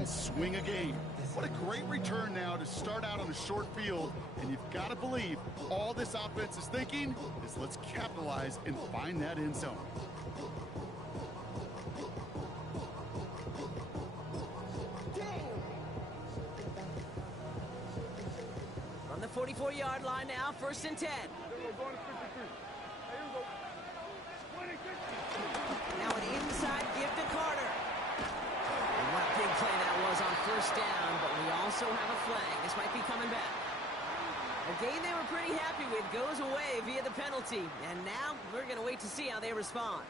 can swing a game. What a great return now to start out on a short field, and you've got to believe all this offense is thinking is let's capitalize and find that end zone. From the 44-yard line now, 1st and 10. Now an inside give to Carter. And what a big play that was on 1st down, but we also have a flag. This might be coming back. A game they were pretty happy with goes away via the penalty. And now we're going to wait to see how they respond.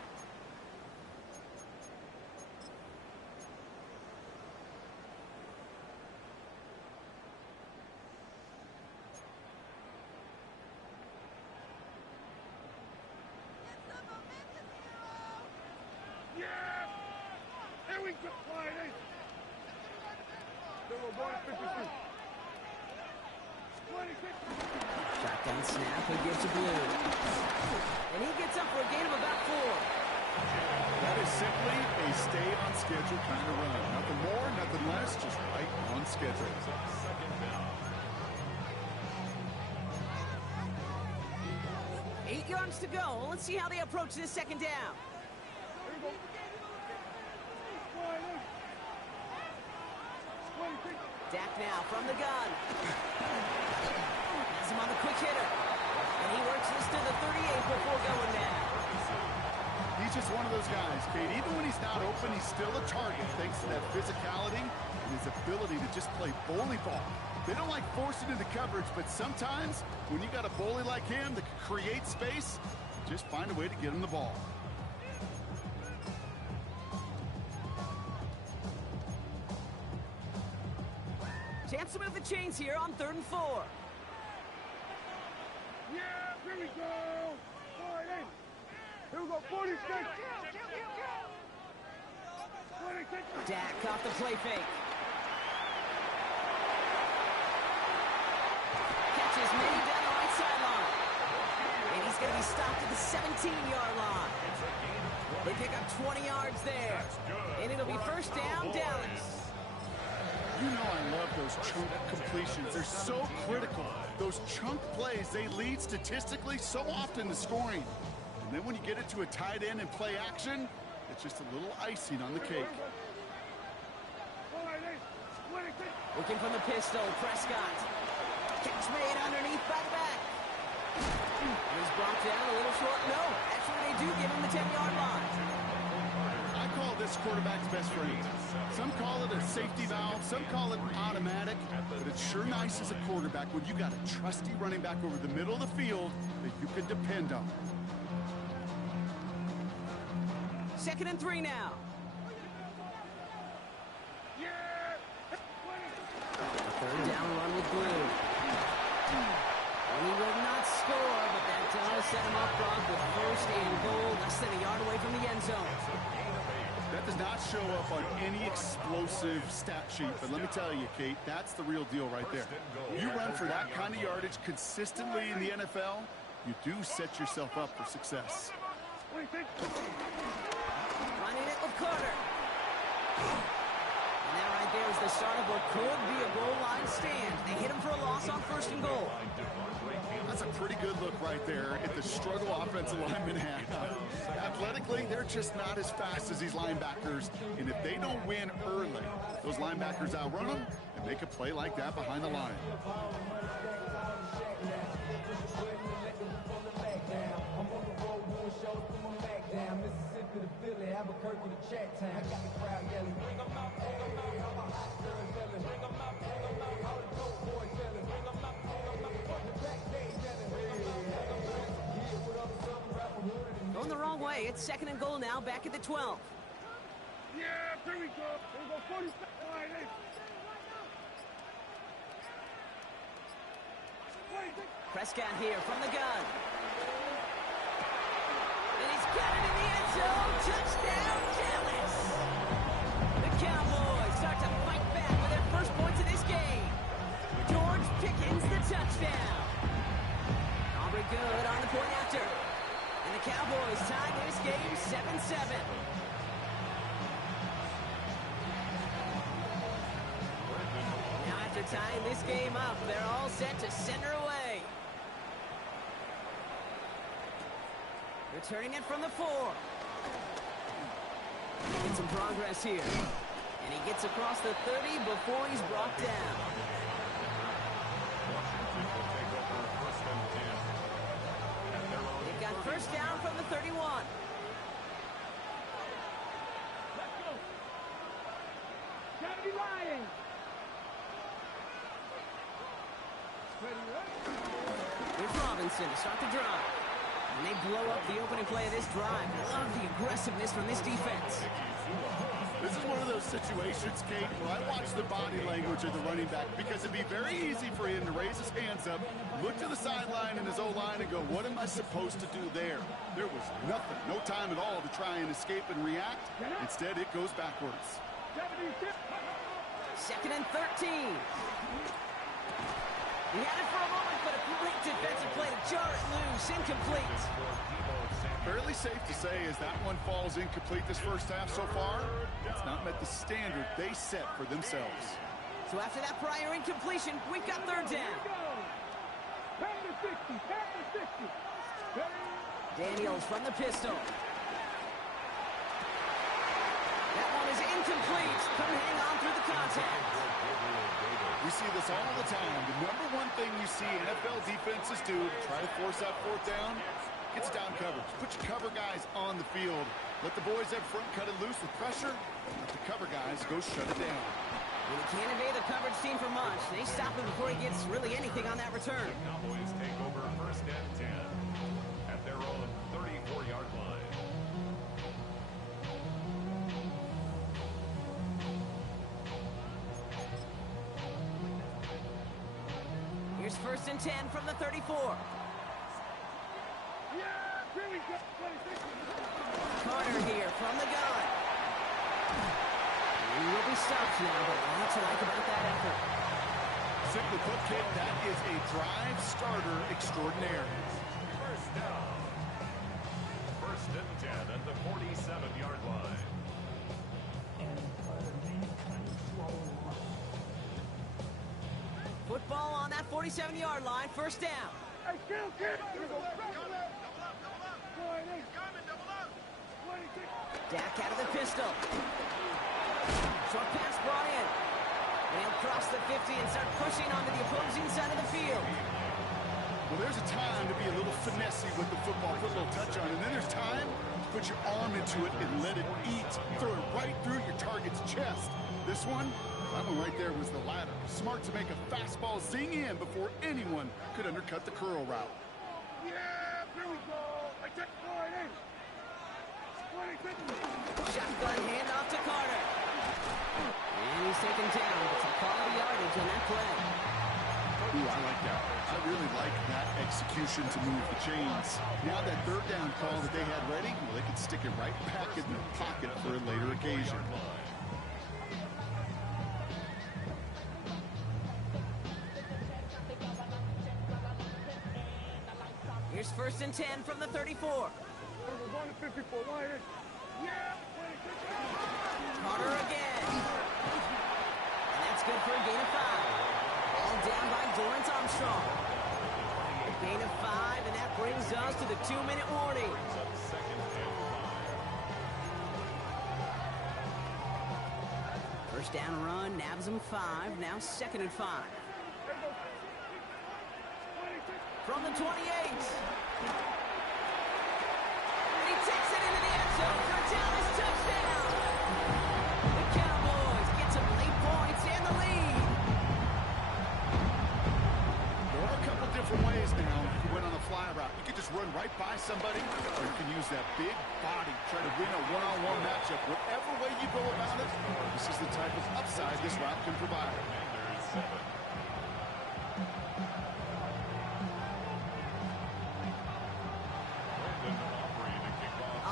Shotgun snap, he gives to Blue. And he gets up for a gain of about 4. That is simply a stay-on-schedule kind of run. Nothing more, nothing less, just right on schedule. 8 yards to go. Let's see how they approach this 2nd down. Dak now from the gun. Has him on the quick hitter. And he works this to the 38 before going down. He's just one of those guys, Kate. Even when he's not open, he's still a target thanks to that physicality and his ability to just play bully ball. They don't like forcing into coverage, but sometimes when you got a bully like him that can create space, just find a way to get him the ball. Chance to move the chains here on 3rd and 4. Yeah, here we go. All right, hey. Here we go, 46. 46. Dak off the play fake. Catches made down the right sideline. And he's going to be stopped at the 17-yard line. They pick up 20 yards there. And it'll be 1st down, Dallas. You know I love those chunk completions. They're so critical. Those chunk plays, they lead statistically so often to scoring. And then when you get it to a tight end and play action, it's just a little icing on the cake. Looking from the pistol, Prescott. Catch made underneath by the back. He's brought down a little short. No, actually they do give him the 10-yard line. I call this quarterback's best friend. Some call it a safety valve, some call it automatic, but it's sure nice as a quarterback when you got a trusty running back over the middle of the field that you can depend on. 2nd and 3 now. Third down run with Blue. And he will not score, but that does set him up front with 1st and goal, less than a yard away from the end zone. That does not show up on any explosive stat sheet, but let me tell you, Kate, that's the real deal right there. You run for that kind of yardage consistently in the NFL, you do set yourself up for success. Running it with Carter. And that right there is the start of what could be a goal line stand. They hit him for a loss on 1st and goal. That's a pretty good look right there at the struggle offensive linemen have. Athletically, they're just not as fast as these linebackers, and if they don't win early, those linebackers outrun them and make a play like that behind the line. Going the wrong way. It's 2nd and goal now, back at the 12. Yeah, here we go. Here we go, 46. All right, hey. Prescott here from the gun. And he's got it in the end zone. Touchdown, Dallas. The Cowboys start to fight back with their first points of this game. George Pickens, the touchdown. Aubrey good on the point after. And the Cowboys tie this game 7-7. tying this game up. They're all set to send her away. Returning it from the 4. Making some progress here. And he gets across the 30 before he's brought down. They've got first down from the 31. Let's go. Kennedy Lions. Ready, right? Here's Robinson to start the drive. And they blow up the opening play of this drive. Love the aggressiveness from this defense. This is one of those situations, Kate, where I watch the body language of the running back because it'd be very easy for him to raise his hands up, look to the sideline and his O-line and go, what am I supposed to do there? There was nothing, no time at all to try and escape and react. Instead, it goes backwards. 76. Second and 13. He had it for a moment, but a great defensive play to jar it loose. Incomplete. Fairly safe to say as that one falls incomplete this first half so far, it's not met the standard they set for themselves. So after that prior incompletion, we've got third down. Pass to 60. Pass to 60. Ready? Daniels from the pistol. That one is incomplete. Couldn't hang on through the contact. We see this all the time. The number one thing you see NFL defenses do to try to force out fourth down, gets down coverage. Put your cover guys on the field. Let the boys up front cut it loose with pressure. Let the cover guys go shut it down. When he can't evade the coverage team for much, they stop him before he gets really anything on that return. Cowboys take over first and 10 at their own 34-yard line. Here's first and 10 from the 34. Yeah, here we go. 26. Carter here from the gun. He will be stopped now, but lots to like about that effort. Simply put, kid, that is a drive starter extraordinaire. First down. First and 10 at the 47-yard line. Football on that 47-yard line, first down. Hey, kill, kid. Here we go. Double up. 26. Dak out of the pistol. Short pass brought in. And he'll cross the 50 and start pushing onto the opposing side of the field. Well, there's a time to be a little finessey with the football, put a little touch on it, and then there's time to put your arm into it and let it eat. Throw it right through your target's chest. This one, that one right there was the latter. Smart to make a fastball zing in before anyone could undercut the curl route. Yeah, here we go. I check 4 in. 26. Shotgun handoff to Carter. And he's taken down, but some quality yardage on that play. Ooh, I like that. I really like that execution to move the chains. Now that third down call that they had ready, well, they could stick it right back in the pocket for a later occasion. Here's first and 10 from the 34. We're going to 54. Why in? Yeah, 26. Carter again. And that's good for a gain of 5. All down by Dorrance Armstrong. A gain of 5, and that brings us to the 2-minute warning. First down run, nabs him 5, now second and 5. From the 28. And he takes it into the end zone for a Dallas touchdown. The Cowboys get some late points and the lead. There are a couple different ways now. If you went on a fly route, you could just run right by somebody, or you can use that big body, try to win a one-on-one matchup. Whatever way you go about it, this is the type of upside this route can provide.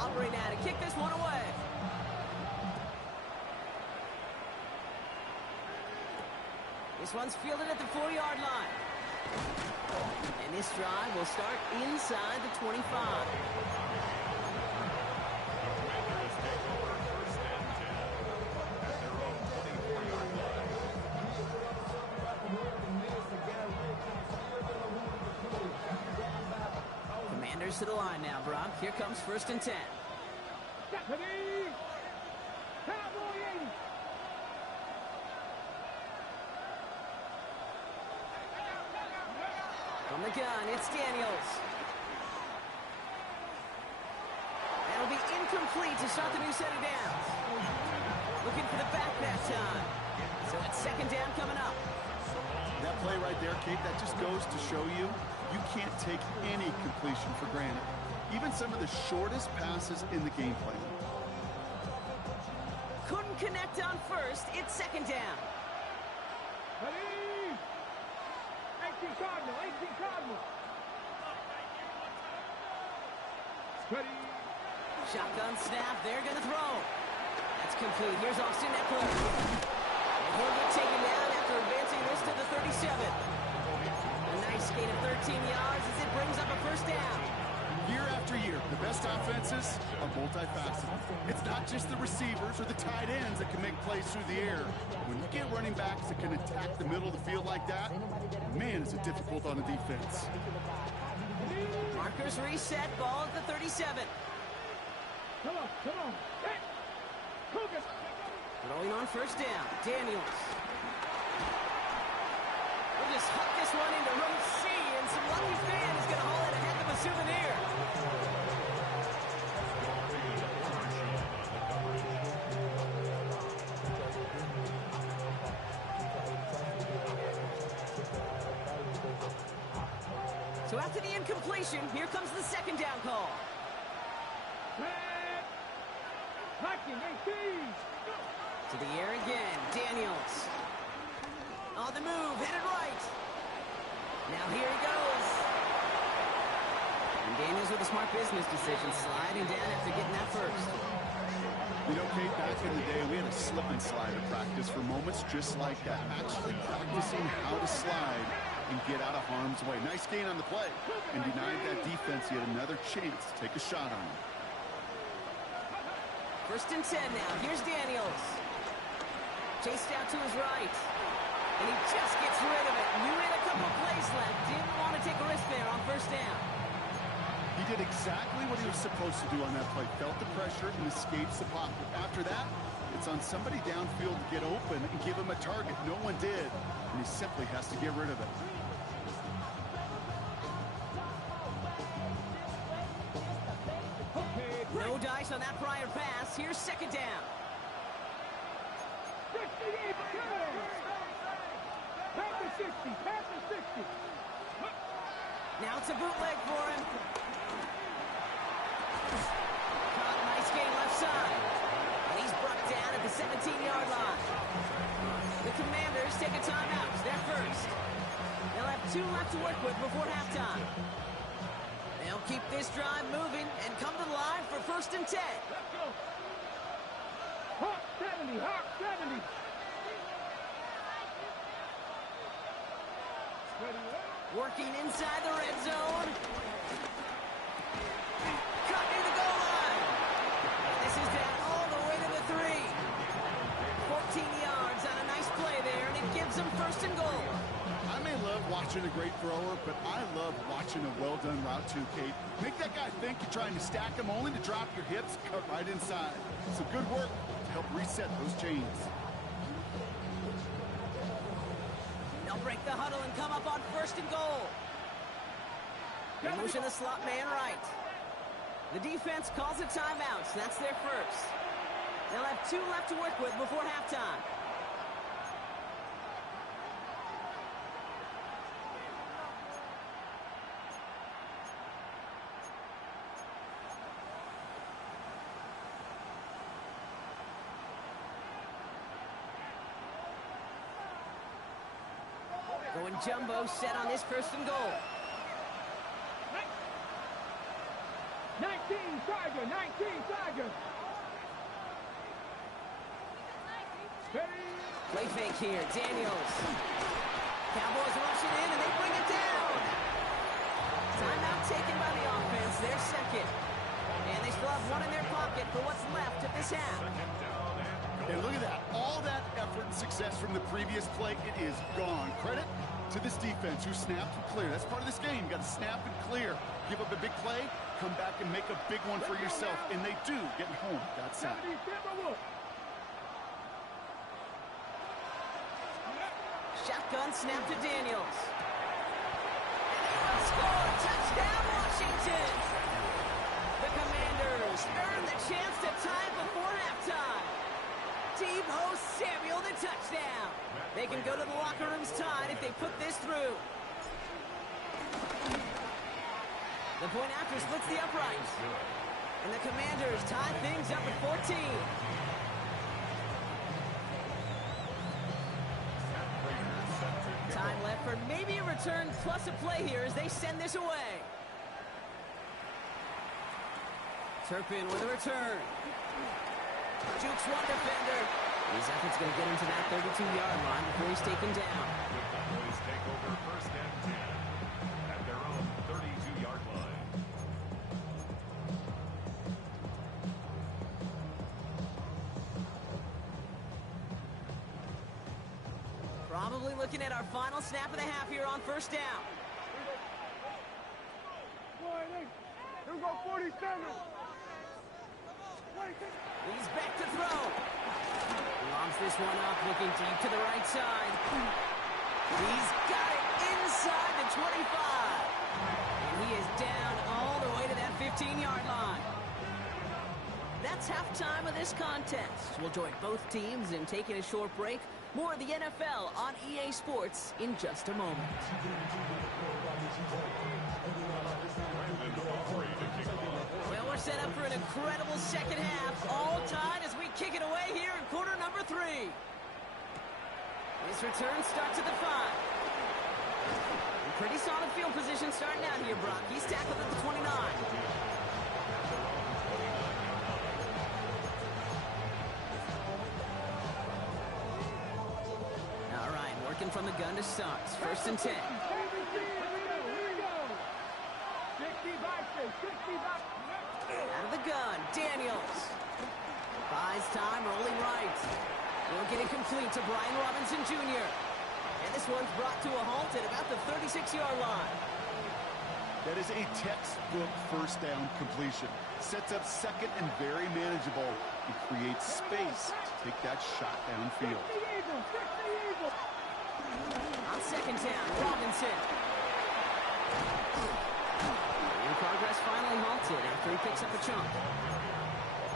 Aubrey now to kick this one away. This one's fielded at the 4-yard line. And this drive will start inside the 25. Commanders to the line now, Brock. Here comes 1st and 10. Deputy! Cowboy 80! From the gun, it's Daniels. That'll be incomplete to start the new set of downs. Looking for the back that time. So it's 2nd down coming up. That play right there, Kate, that just goes to show you, you can't take any completion for granted. Even some of the shortest passes in the game plan. Couldn't connect on 1st. It's 2nd down. Ready? 18 Cardinal, 18 Cardinal. Ready? Shotgun snap. They're going to throw. That's complete. Here's Austin Eckler. He'll get taken down after advancing this to the 37. A nice gain of 13 yards as it brings up a 1st down. Year after year, the best offenses are multifaceted. It's not just the receivers or the tight ends that can make plays through the air. When you get running backs that can attack the middle of the field like that, man, is it difficult on the defense. Markers reset. Ball at the 37. Come on, come on. Hey! Cougar! Throwing on 1st down. Daniels. We'll just huck this one into row C, and some lucky fan is going to haul in a heck of a souvenir. So after the incompletion, here comes the 2nd down call. Red! Viking 18! To the air again. Daniels. On the move, headed right. Now here he goes. And Daniels with a smart business decision, sliding down after getting that 1st. You know, Kate, back in the day, we had a slip and slide at practice for moments just like that. Actually practicing how to slide and get out of harm's way. Nice gain on the play. And denied that defense yet another chance to take a shot on him. 1st and 10 now. Here's Daniels. Chased out to his right. And he just gets rid of it. Knew he had a couple plays left. Didn't want to take a risk there on 1st down. He did exactly what he was supposed to do on that play. Felt the pressure and escapes the pocket. After that, it's on somebody downfield to get open and give him a target. No one did. And he simply has to get rid of it. No dice on that prior pass. Here's 2nd down. 68 Panther 60, Panther 60. Now it's a bootleg for him. Caught, nice gain left side. And he's brought down at the 17-yard line. The Commanders take a timeout. They're 1st. They'll have 2 left to work with before halftime. They'll keep this drive moving and come to the line for 1st and 10. Let's go. Hawk 70, Hawk 70. Working inside the red zone. Cut near the goal line. This is down all the way to the 3. 14 yards on a nice play there, and it gives them 1st and goal. I may love watching a great thrower, but I love watching a well-done route too, Kate. Make that guy think you're trying to stack him only to drop your hips, cut right inside. Some good work to help reset those chains. They'll break the huddle and come up on 1st and goal. They motion the slot man right. The defense calls a timeout, so that's their 1st. They'll have 2 left to work with before halftime. Going jumbo set on this 1st and goal. 19 Tiger, 19 Tiger. Play fake here, Daniels. Cowboys rush it in and they bring it down. Timeout taken by the offense, their 2nd. And they still have 1 in their pocket for what's left of this half. And look at that. All that effort and success from the previous play, it is gone. Credit to to this defense who snapped and cleared. That's part of this game. You got to snap and clear. Give up a big play, come back and make a big one for yourself. And they do, getting home that sack. Shotgun snap to Daniels. And score! Touchdown, Washington! The Commanders earn the chance to tie before halftime. Deebo Samuel the touchdown. They can go to the locker rooms tied if they put this through. The point after splits the uprights. And the Commanders tie things up at 14. Time left for maybe a return plus a play here as they send this away. Turpin with a return. Jukes one defender. His effort's going to get him to that 32-yard line before he's taken down. The Cowboys take over first and 10 at their own 32-yard line. Probably looking at our final snap of the half here on first down. Here we go, 47. He's back to throw. Lobs this one up, looking deep to the right side. He's got it inside the 25. And he is down all the way to that 15-yard line. That's halftime of this contest. We'll join both teams in taking a short break. More of the NFL on EA Sports in just a moment. Well, we're set up for an incredible second half. All tied as we kick it away here in quarter number 3. This return starts at the 5. Pretty solid field position starting out here, Brock. He's tackled at the 29. All right, working from the gun to start. First and 10. Out of the gun, Daniels. Buys time, rolling right. Will get it complete to Brian Robinson Jr. And this one's brought to a halt at about the 36-yard line. That is a textbook first down completion. Sets up second and very manageable and creates space to take that shot downfield. On second down, Robinson. And progress finally halted after he picks up a chunk.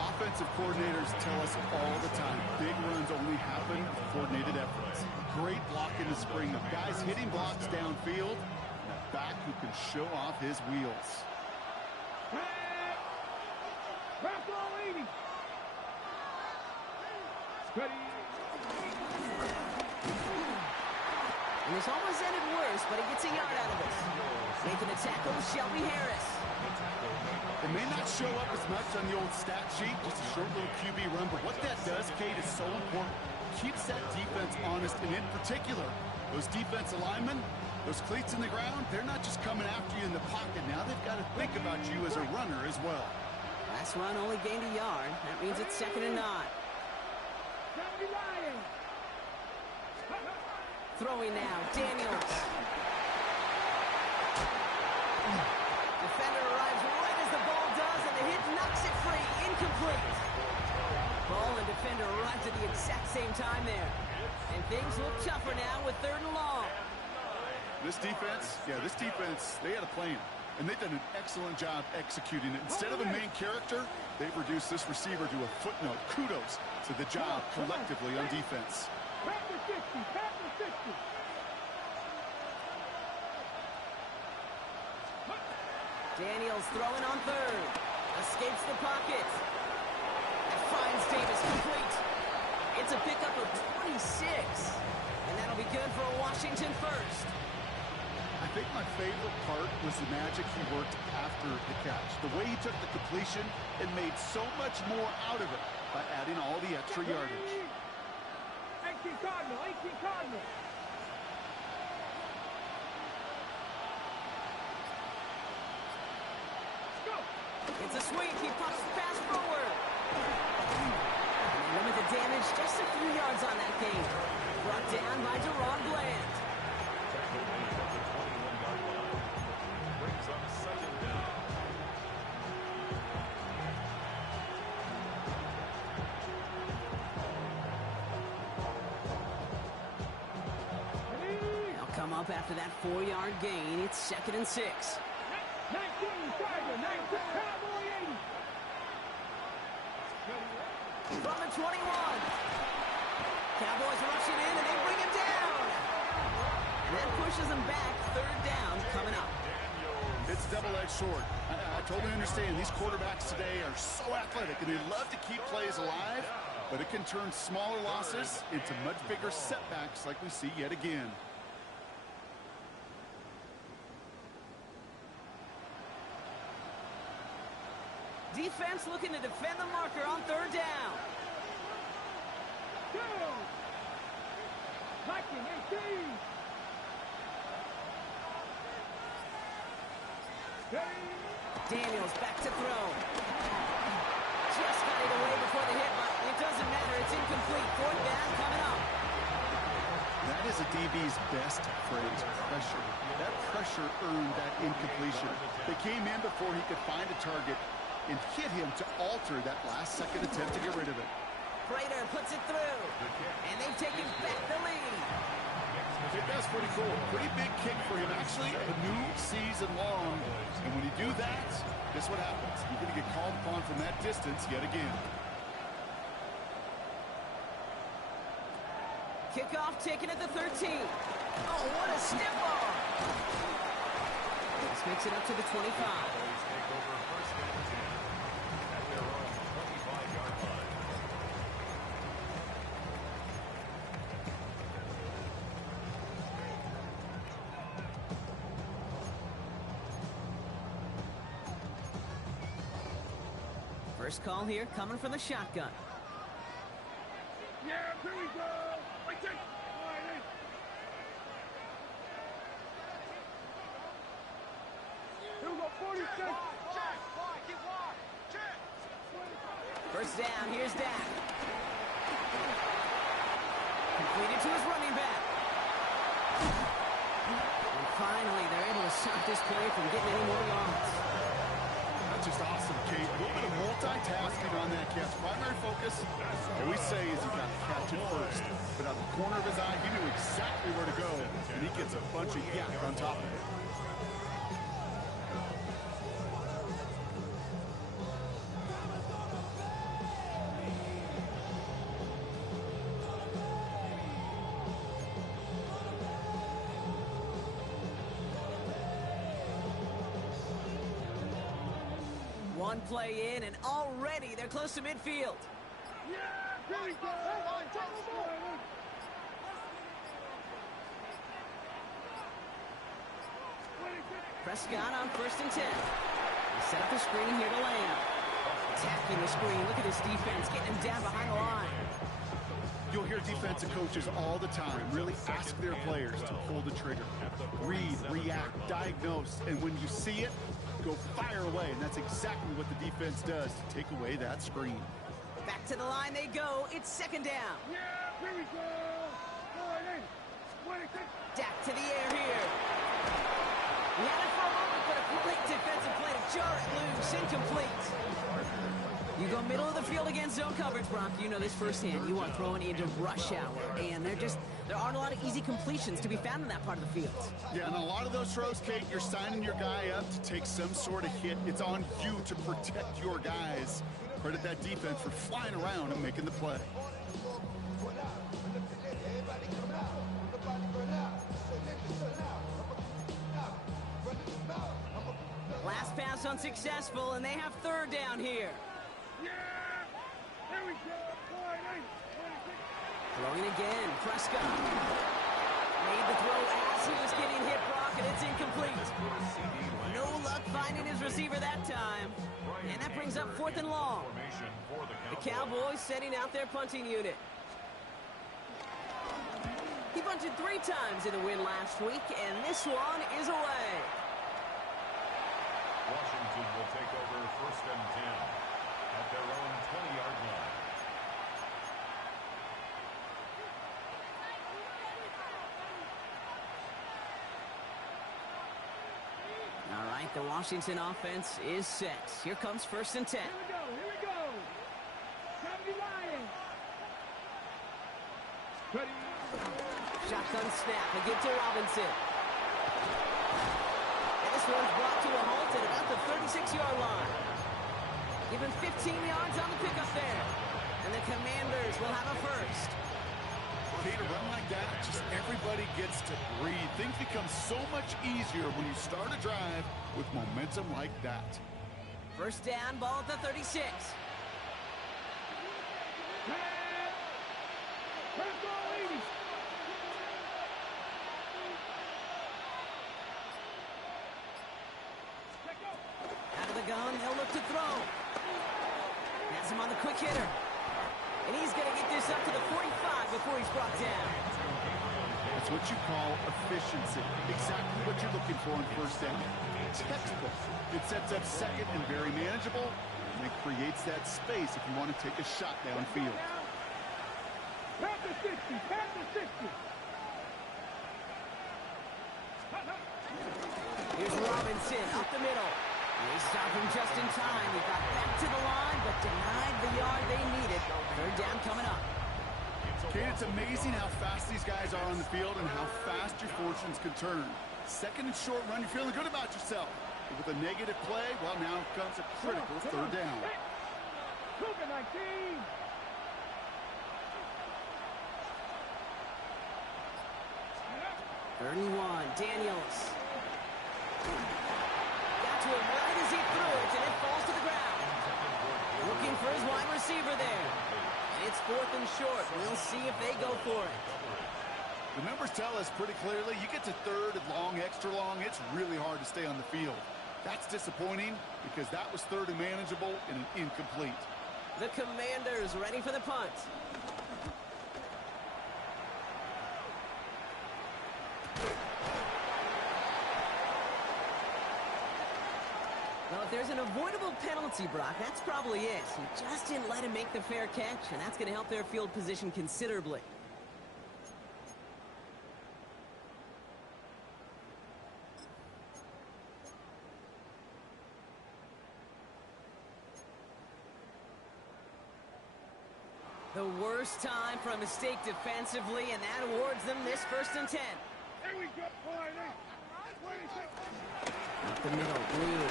Offensive coordinators tell us all the time, big runs only happen with coordinated efforts. Great block in the spring of guys hitting blocks downfield, and a back who can show off his wheels. And this almost ended worse, but he gets a yard out of it. Making the tackle, Shelby Harris. It may not show up as much on the old stat sheet, just a short little QB run, but what that does, Kate, is so important. Keeps that defense honest, and in particular, those defensive linemen, those cleats in the ground, they're not just coming after you in the pocket. Now they've got to think about you as a runner as well. Last run only gained a yard. That means it's second and 9. Throwing now, Daniels. Defender arrives right as the ball does, and the hit knocks it free. Incomplete. Ball and defender arrived at the exact same time there. And things look tougher now with third and long. This defense, they had a plan. And they've done an excellent job executing it. Instead of a main character, they've reduced this receiver to a footnote. Kudos to the job collectively on defense. Daniels throwing on third. Escapes the pocket. And finds Davis complete. It's a pickup of 26. And that'll be good for a Washington first. I think my favorite part was the magic he worked after the catch. The way he took the completion and made so much more out of it by adding all the extra yardage. 18 Cardinal. It's a sweep. He pops the pass forward. And they limit the damage just a few yards on that game. Brought down by Deron Bland. up after that 4-yard gain. It's 2nd and 6. 19, Tiger, 19, Cowboy 80. From the 21. Cowboys rushing in, and they bring him down. And that pushes them back. 3rd down coming up. It's double-edged sword. I totally understand. These quarterbacks today are so athletic, and they love to keep plays alive, but it can turn smaller losses into much bigger setbacks like we see yet again. Defense looking to defend the marker on 3rd down. 2. Viking 18. Daniels back to throw. Just got it away before the hit, but it doesn't matter. It's incomplete. 4th down coming up. That is a DB's best phrase, pressure. That pressure earned that incompletion. They came in before he could find a target and hit him to alter that last-second attempt to get rid of it. Prater puts it through, and they've taken back the lead. I think that's pretty cool. Pretty big kick for him. Actually, a new season long. And when you do that, guess what happens? You're going to get called upon from that distance yet again. Kickoff taken at the 13. Oh, what a stiff arm. This makes it up to the 25. Take over 1st and 10 at their own 25-yard line. First call here coming from the shotgun. Yeah, here we go. Wait, take. Here we go, 46. First down, here's Dak. Completed to his running back. And finally, they're able to stop this play from getting any more yards. That's just awesome, Kate. A little bit of multitasking on that catch. Primary focus, what we say is he's got to catch it first. But out of the corner of his eye, he knew exactly where to go, and he gets a bunch of yak on top of it. One play in, and already they're close to midfield. Yeah, here we go. Prescott on 1st and 10. They set up the screen here to Lamb. Attacking the screen. Look at this defense getting him down behind the line. You'll hear defensive coaches all the time really ask their players to pull the trigger. Read, react, diagnose, and when you see it, go fire away. And that's exactly what the defense does to take away that screen. Back to the line they go. It's 2nd down. Yeah, here we go. 46. Dak to the air here. He had it for a moment, but a great defensive play to jar it loose. Incomplete. You go middle of the field against zone coverage, Brock. You know this firsthand. You are throwing into rush hour, and there aren't a lot of easy completions to be found in that part of the field. Yeah, and a lot of those throws, Kate, you're signing your guy up to take some sort of hit. It's on you to protect your guys. Credit that defense for flying around and making the play. Last pass unsuccessful, and they have 3rd down here. Yeah, here we go. 46. Throwing again, Prescott. Made the throw as he was getting hit, Brock, and it's incomplete. No luck finding his receiver that time. And that brings up 4th and long. The Cowboys setting out their punting unit. He punted 3 times in the win last week, and this one is away. Washington will take over 1st and 10 at their own 20-yard line. All right, the Washington offense is set. Here comes 1st and 10. Here we go. 70 Lions. Ready. Shotgun snap, again to Robinson. this one's brought to a halt at about the 36-yard line. Give him 15 yards on the pickup there. And the Commanders will have a first. Okay, to run like that, just everybody gets to breathe. Things become so much easier when you start a drive with momentum like that. First down, ball at the 36. Out of the gun, he'll look to throw. Has him on the quick hitter. And he's going to get this up to the 45 before he's brought down. That's what you call efficiency. Exactly what you're looking for in first down. Textbook. It sets up second and very manageable, and it creates that space if you want to take a shot downfield. Pat the 60, pat the 60. Here's Robinson up the middle. They stopped him just in time. He got back to the line, but denied the yard they needed. Third down coming up. Okay, it's amazing how fast these guys are on the field and how fast your fortunes can turn. Second and short run, you're feeling good about yourself. But with a negative play, well, now comes a critical third down. Cougar 19. 31, Daniels. Got to him right as he threw it, and it falls to the ground. Looking for his wide receiver there. And it's fourth and short. We'll see if they go for it. The numbers tell us pretty clearly, you get to third and long, extra long, it's really hard to stay on the field. That's disappointing because that was third and manageable and an incomplete. The Commanders ready for the punt. Well, if there's an avoidable penalty, Brock, that's probably it. He just didn't let him make the fair catch, and that's going to help their field position considerably. The worst time for a mistake defensively, and that awards them this first and 10. Here we go, 26. Up the middle, Blue.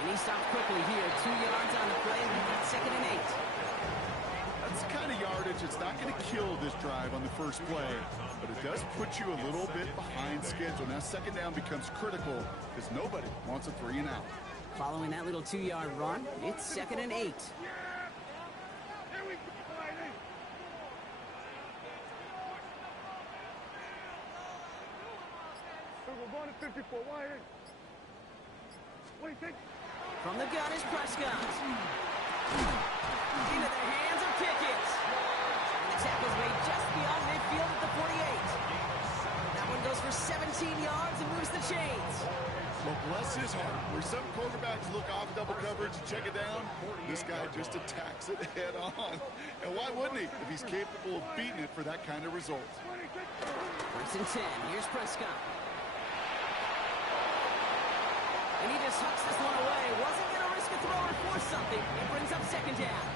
And he stopped quickly here. 2 yards on the play, and we got second and 8. That's the kind of yardage that's not going to kill this drive on the first play, but it does put you a little bit behind schedule. Now second down becomes critical because nobody wants a 3 and out. Following that little 2-yard run, it's second and 8. Here we go, 28. We're going to 54, 26. From the gun is Prescott. Into the hands of Pickett. And the tackle's made just beyond midfield at the 48. That one goes for 17 yards and moves the chains. Well, bless his heart. Where some quarterbacks look off double coverage and check it down, this guy just attacks it head on. And why wouldn't he if he's capable of beating it for that kind of result? First and 10. Here's Prescott. And he just hucks this one away. Wasn't going to risk a throw or force something. It brings up second down.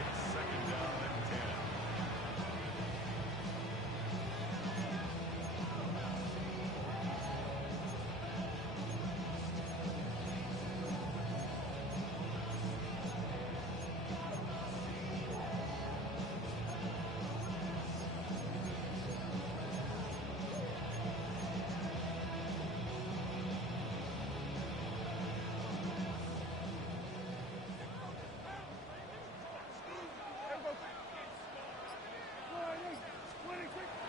It's second down and 10.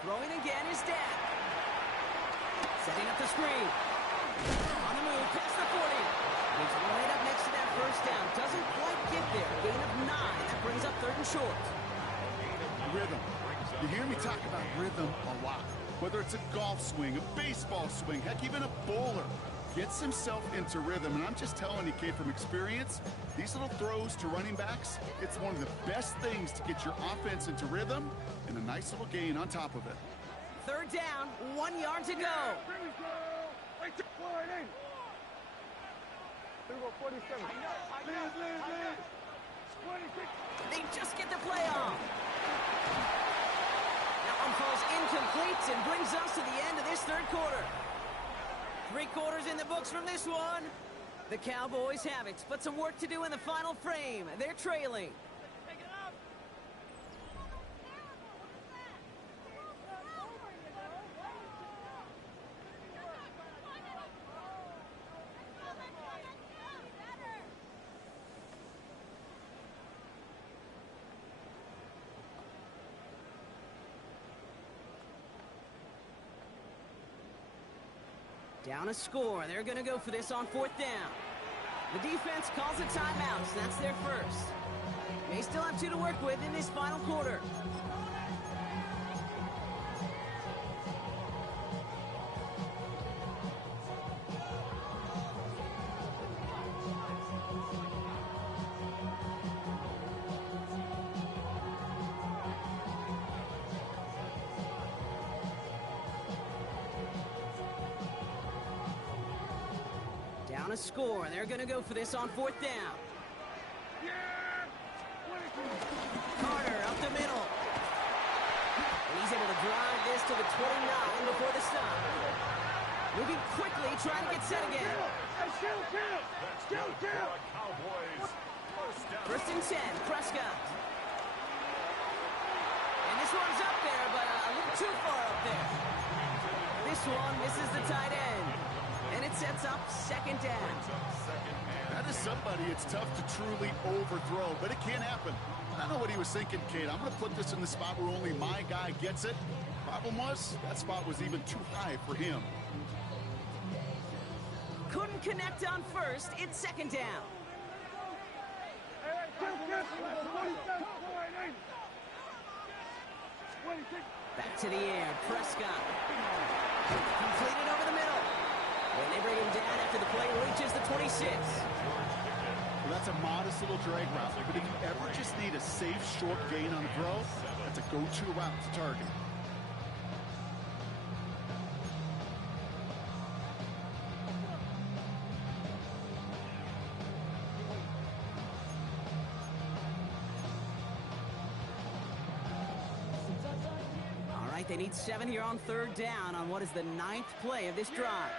Throwing again is Dak. Setting up the screen. On the move, past the 40. He's right up next to that first down. Doesn't quite get there. Gain of 9. That brings up third and short. Rhythm. You hear me talk about rhythm a lot. Whether it's a golf swing, a baseball swing, heck, even a bowler gets himself into rhythm. And I'm just telling you, Kate, from experience, these little throws to running backs, it's one of the best things to get your offense into rhythm and a nice little gain on top of it. Third down, 1 yard to go. Here we go. Wait, 28. Here we go, 47. Lead. 26. They just get the play off. That one falls incomplete and brings us to the end of this third quarter. 3 3 quarters in the books from this one. The Cowboys have it, but some work to do in the final frame. They're trailing. Down a score. They're going to go for this on 4th down. The defense calls a timeout, so that's their first. They still have 2 to work with in this final quarter. Down a score. They're going to go for this on 4th down. Carter up the middle. And he's able to drive this to the 29 before the stop. Moving quickly, trying to get set again. First and 10, Prescott. And this one's up there, but a little too far up there. This one misses the tight end. And it sets up 2nd down. That is somebody it's tough to truly overthrow, but it can happen. I don't know what he was thinking, Kate. I'm going to put this in the spot where only my guy gets it. Problem was, that spot was even too high for him. Couldn't connect on first. It's 2nd down. Back to the air. Prescott. Completed over the middle. And they bring him down after the play reaches the 26. Well, that's a modest little drag route, but if you ever just need a safe, short gain on the throw, that's a go-to route to target. All right, they need 7 here on 3rd down on what is the 9th play of this drive.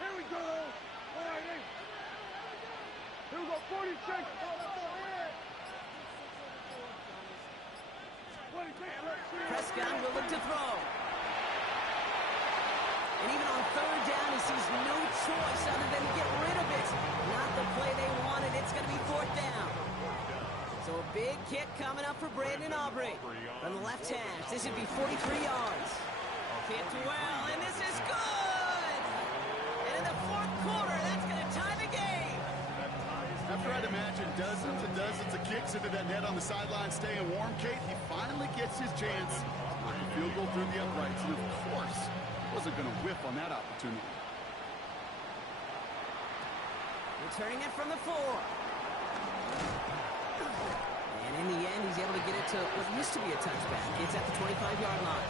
Here we go. All right, hey. Here we go, 40 seconds. Prescott will look to throw. And even on 3rd down, he sees no choice other than to get rid of it. Not the play they wanted. It's going to be 4th down. So a big kick coming up for Brandon Aubrey. From the left hash, this would be 43 yards. Kicked well, and this is good! And in the 4th quarter, that's going to tie the game. After I'd imagine dozens and dozens of kicks into that net on the sideline staying warm, Kate, he finally gets his chance. Knock a field goal through the uprights, and of course, wasn't going to whiff on that opportunity. Returning it from the 4. And in the end, he's able to get it to what used to be a touchback. It's at the 25-yard line.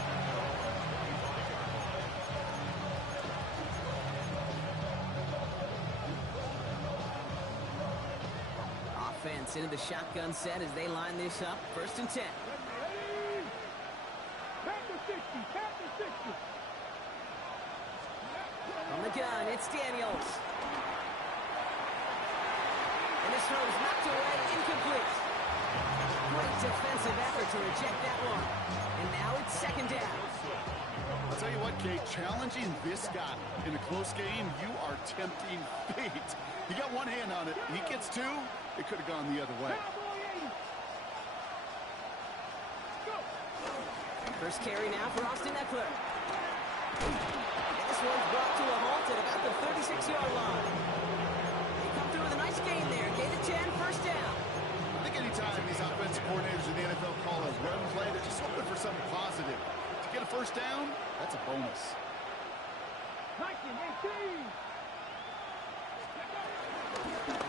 Offense into the shotgun set as they line this up. 1st and 10. On the gun, it's Daniels. And this throw is knocked away, incomplete. Great defensive effort to reject that one. And now it's 2nd down. I'll tell you what, Kate, challenging this guy in a close game, you are tempting fate. He got one hand on it. He gets 2. It could have gone the other way. First carry now for Austin Eckler. And this one's brought to a halt at about the 36-yard line. They come through with a nice gain there. Gain of 10, 1st down. I think anytime these offensive coordinators in the NFL call a run play, they're just hoping for something positive. To get a 1st down, that's a bonus.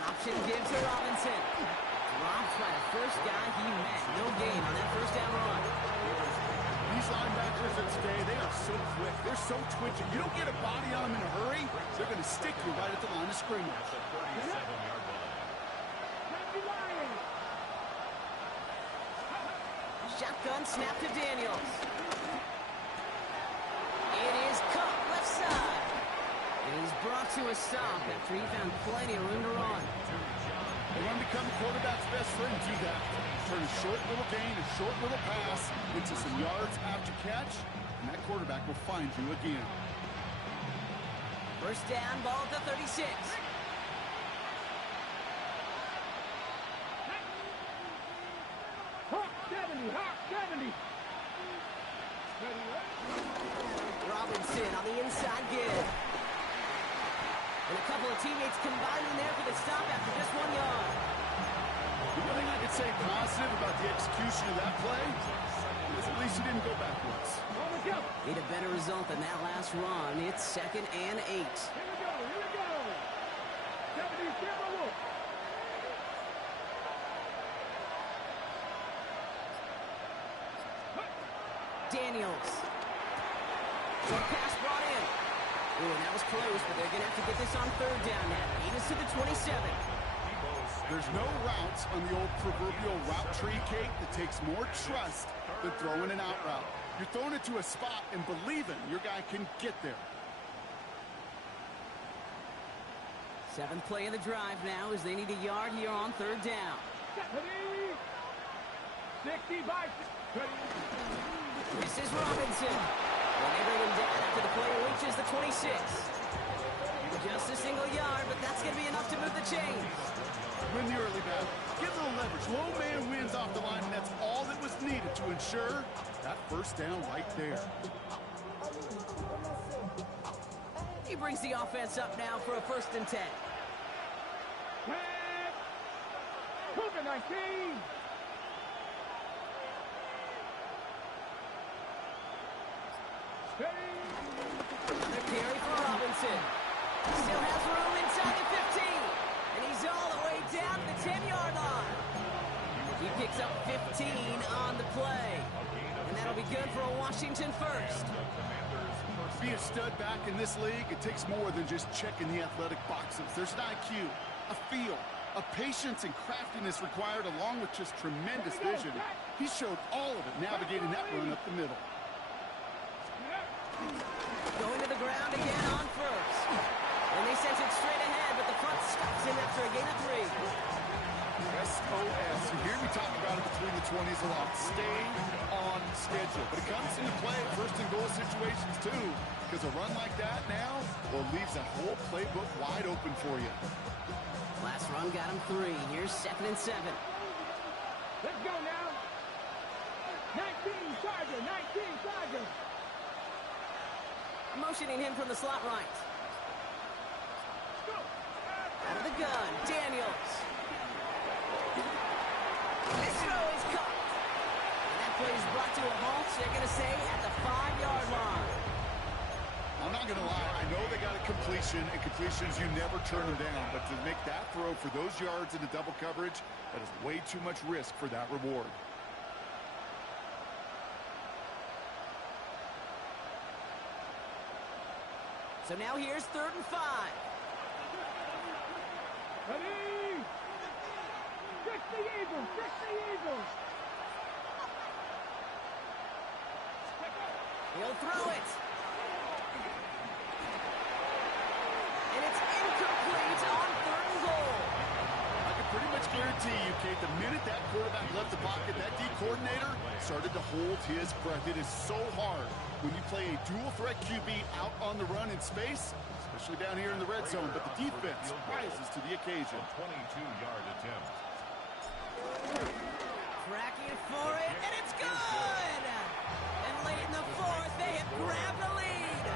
Option give to Robinson. Dropped by the first guy he met. No gain on that 1st down run. These linebackers of today, they are so quick. They're so twitchy. You don't get a body on them in a hurry, they're going to stick you right at the line of scrimmage. Shotgun snap to Daniels. It is caught left side. It is brought to a stop after he found plenty of room to run. They want to become the quarterback's best friend, do that. Turn a short little gain, a short little pass into some yards after catch, and that quarterback will find you again. First down, ball at the 36. Hawk 70, Hawk 70. Robinson on the inside give. And a couple of teammates combining there for the stop after just 1 yard. The only thing I could say positive about the execution of that play is at least he didn't go backwards. On the jump. Need a better result than that last run. It's 2nd and 8. Here we go, here we go. 70, camera look. Daniels. Short pass brought in. Ooh, that was close, but they're going to have to get this on 3rd down now. Lead us to the 27. There's no routes on the old proverbial route tree, Kate, that takes more trust than throwing an out route. You're throwing it to a spot and believing your guy can get there. 7th play of the drive now as they need a yard here on 3rd down. 65. This is Robinson. And they bring him down after the play reaches the 26. Just a single yard, but that's going to be enough to move the chains. Win the early battle. Get a little leverage. Low man wins off the line, and that's all that was needed to ensure that first down right there. He brings the offense up now for a 1st and 10. Cougar 19. The carry for Robinson. Still has room inside the 15. And he's all the way down to the 10-yard line. He picks up 15 on the play. And that'll be good for a Washington first. To be a stud back in this league, it takes more than just checking the athletic boxes. There's an IQ, a feel, a patience and craftiness required along with just tremendous vision. He showed all of it navigating that run up the middle. Going to the ground again on 1st. And they sent it straight ahead, but the front stops him after a gain of 3. SOS. You hear me talk about it between the 20s a lot. Stay on schedule. But it comes into play in 1st and goal situations too. Because a run like that now, well, leaves that whole playbook wide open for you. Last run got him 3. Here's 2nd and 7. Let's go now. 19 Charger, 19 Charger. Motioning him from the slot right. Out of the gun, Daniels. This throw is caught. And that play is brought to a halt, so they're going to say at the 5-yard line. I'm not going to lie. I know they got a completion, and completions, you never turn them down. But to make that throw for those yards into double coverage, that is way too much risk for that reward. So now here's 3rd and 5. Ready? Trick the Eagles, trick the Eagles. He'll throw it. And it's incomplete on 3rd and goal. I can pretty much guarantee you, Kate, the minute that quarterback left the pocket, that D coordinator started to hold his breath. It is so hard when you play a dual-threat QB out on the run in space, especially down here in the red zone, but the defense rises to the occasion. 22-yard attempt. Cracking for it, and it's good! And late in the 4th, they have grabbed the lead.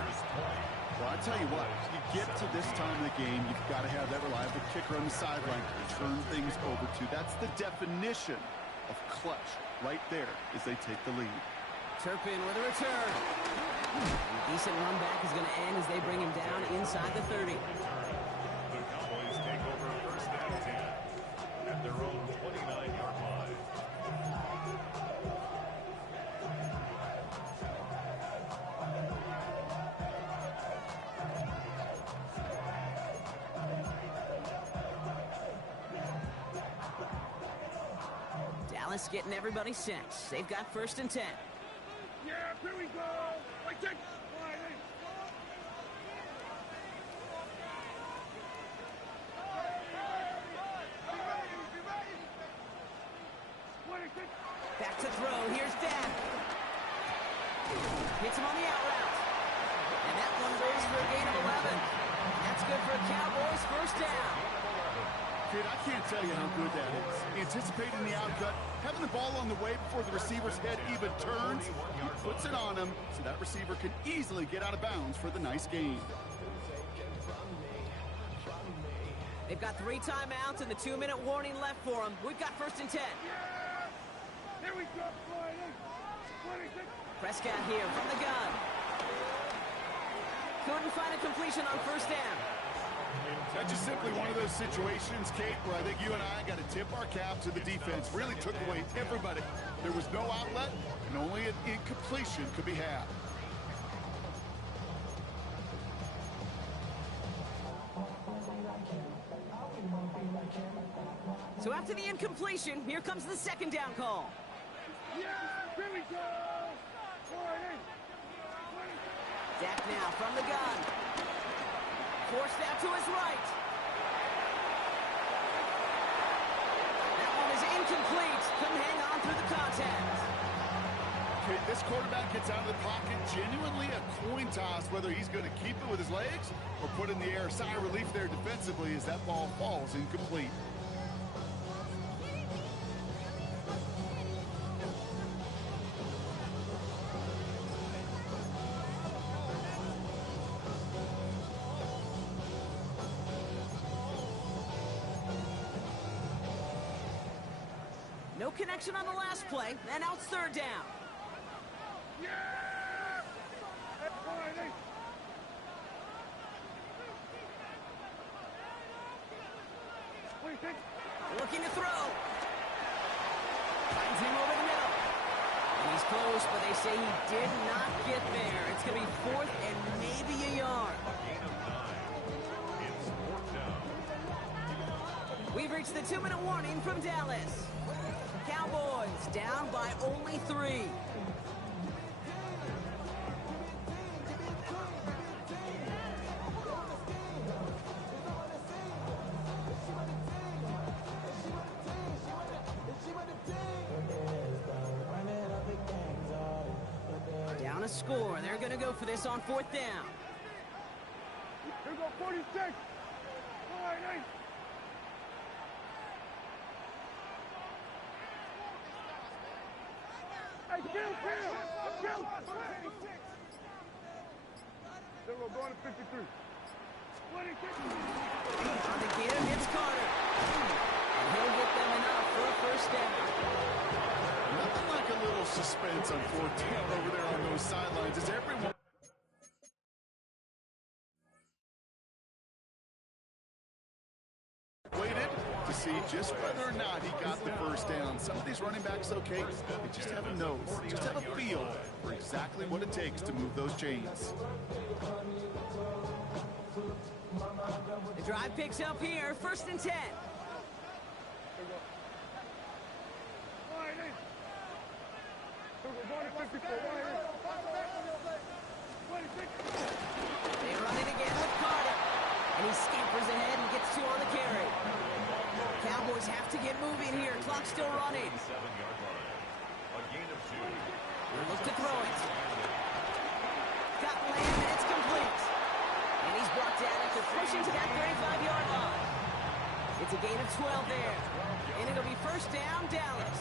Well, I tell you what, you get to this time of the game, you've got to have that reliable kicker on the sideline to turn things over to. That's the definition of clutch right there as they take the lead. Turpin with a return. A decent run back is going to end as they bring him down inside the 30. The Cowboys take over 1st and 10 at their own 29-yard line. Dallas getting everybody set. They've got 1st and 10. Yeah, here we go. Wait, take. throw. Here's Dak. Hits him on the out route. And that one goes for a gain of 11. That's good for a Cowboys first down. Kid, I can't tell you how good that is. Anticipating the outcut, having the ball on the way before the receiver's head even turns, he puts it on him so that receiver can easily get out of bounds for the nice gain. They've got 3 timeouts and the 2-minute warning left for them. We've got 1st and 10. Here we go, Friday. 26. Prescott here from the gun. Couldn't find a completion on first down. That's just simply one of those situations, Kate, where I think you and I got to tip our cap to the defense. Really took away everybody. There was no outlet, and only an incompletion could be had. So after the incompletion, here comes the 2nd down call. Yeah, here we go. Friday. Dak now from the gun. Forced out to his right. That one is incomplete. Couldn't hang on through the contact. Okay, this quarterback gets out of the pocket, genuinely a coin toss, whether he's going to keep it with his legs or put in the air. Sigh of relief there defensively as that ball falls incomplete. No connection on the last play, and now it's 3rd down. Yeah! Friday. Looking to throw. Finds him over the middle. And he's close, but they say he did not get there. It's going to be 4th and maybe a yard. Gain of 9. It's 4th down. We've reached the 2-minute warning from Dallas. Cowboys down by only 3. Down a score. They're going to go for this on 4th down. Here we go, 46. Friday. Hey, kill! Then we're going to 53. 26. On the gear, hits Carter. And he'll get them enough for a first down. Nothing like a little suspense on 4th down over there on those sidelines as everyone waited to see just whether or not he got the first down. Some of these running backs, okay, they just have a nose, just have a feel for exactly what it takes to move those chains. The drive picks up here, 1st and 10. Friday. We're going to 54. 26. They run it again with Carter. And he scampers ahead and gets 2 on the carry. Cowboys have to get moving here. Clock still running. 7-yard line. A gain of 2. We'll look to throw it. Got land, and it's complete. And he's brought down after pushing to that 35-yard line. It's a gain of 12 there. And it'll be first down, Dallas.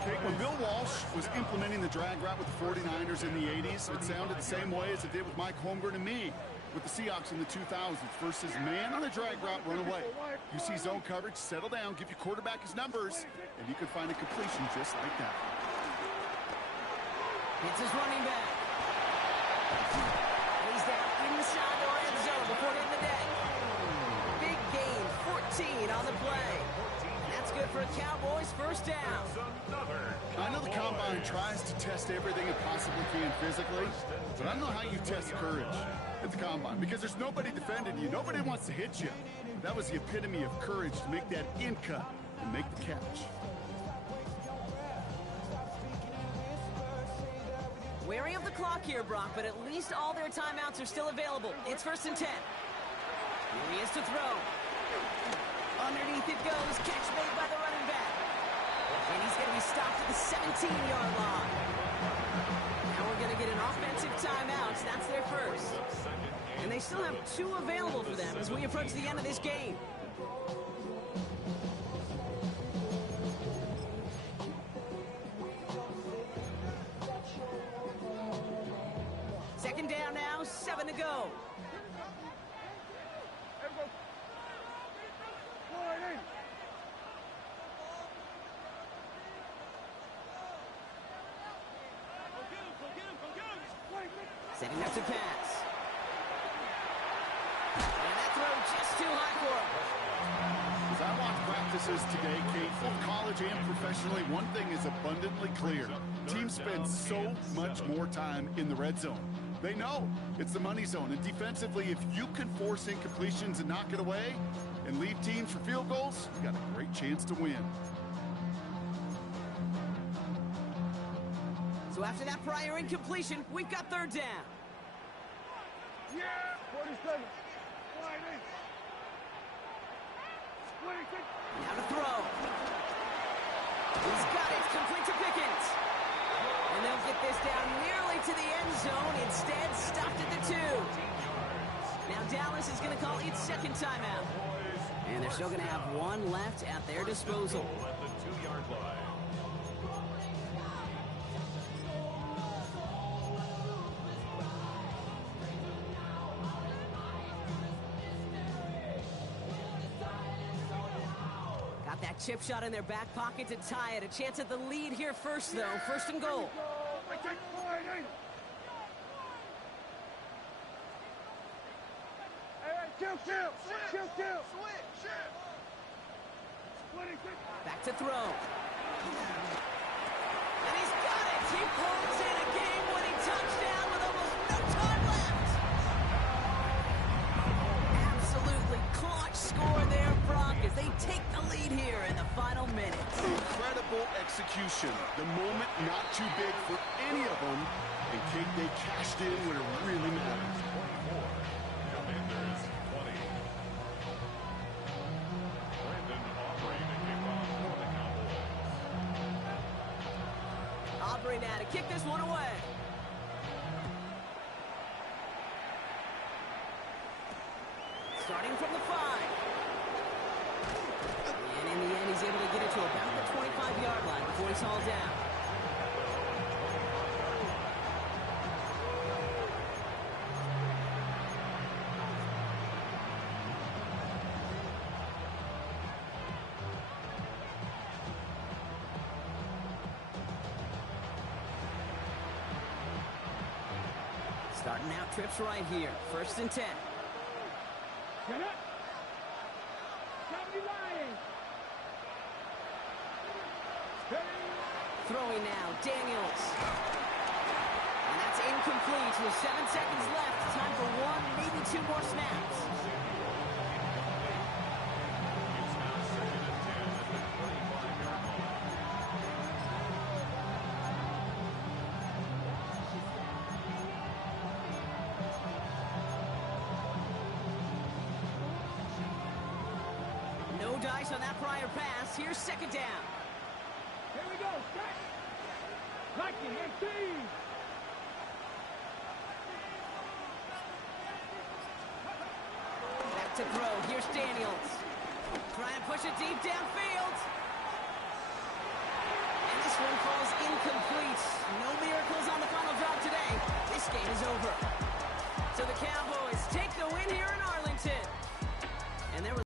Okay, when Bill Walsh was implementing the drag route with the 49ers in the 80s, it sounded the same way as it did with Mike Holmgren and me with the Seahawks in the 2000s versus man on the drag route, run away. You see zone coverage, settle down, give your quarterback his numbers, and you can find a completion just like that. It's his running back. He's down inside the red zone before hitting the deck. Big gain, 14 on the play. That's good for a Cowboys first down. I know the Combine tries to test everything it possibly can physically, but I don't know how you test courage at the Combine because there's nobody defending you. Nobody wants to hit you. That was the epitome of courage to make that in cut and make the catch. Wary of the clock here, Brock, but at least all their timeouts are still available. It's 1st and 10. Here he is to throw. Underneath it goes. Catch made by the running back. And he's going to be stopped at the 17-yard line. Now we're going to get an offensive timeout. That's their first. And they still have 2 available for them as we approach the end of this game. Second down now, 7 to go. Setting up to pass. And that throw just too high for him. As I watch practices today, Kate, both college and professionally, one thing is abundantly clear. Teams spend so much more time in the red zone. They know it's the money zone. And defensively, if you can force incompletions and knock it away and leave teams for field goals, you got a great chance to win. So after that prior incompletion, we've got third down. Yeah, 40 seconds. Wide in. 26. Now to throw. He's got it. Complete to Pickens. And they'll get this down nearly to the end zone. Instead, stopped at the 2. Now Dallas is going to call its second timeout. And they're still going to have 1 left at their disposal. At the 2-yard line. Got that chip shot in their back pocket to tie it. A chance at the lead here first, though. First and goal. Chill. Back to throw. And he's got it. He pulls in a game-winning touchdown with almost no time left. Absolutely clutch score there, Brock, as they take the lead here in the final minutes. Incredible execution. The moment not too big for any of them. And Kate, they cashed in when it really mattered. 24. Commanders 20. Brandon Aubrey to kick off for the Cowboys. Aubrey now to kick this one away. Starting from the 5. And in the end, he's able to get it to about the 25-yard line before he's hauled down. Starting out trips right here. First and 10. Get up. Somebody lying. Throwing now, Daniels. And that's incomplete with 7 seconds left. Time for 1, maybe 2 more snaps. It's now 2nd and 10 at the 25-yard line. No dice on that prior pass. Here's second down. Here we go. Set. Lucky and team. Back to throw. Here's Daniels. Try and push it deep downfield.